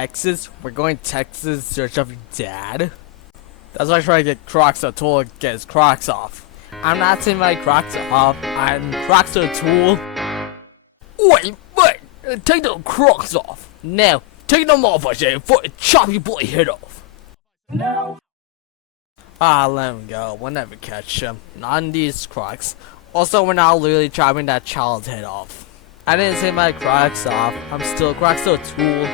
Texas. We're going to Texas to search of your dad. That's why I try to get Crocs or Tool to get his Crocs off. I'm not saying my Crocs are off. I'm Crocs or Tool. Wait, take the Crocs off. Now, take them off, I say, before I chop your bloody head off. No. Let him go. We'll never catch him. Not in these Crocs. Also, we're not literally chopping that child's head off. I didn't say my Crocs off. I'm still Crocs or Tool.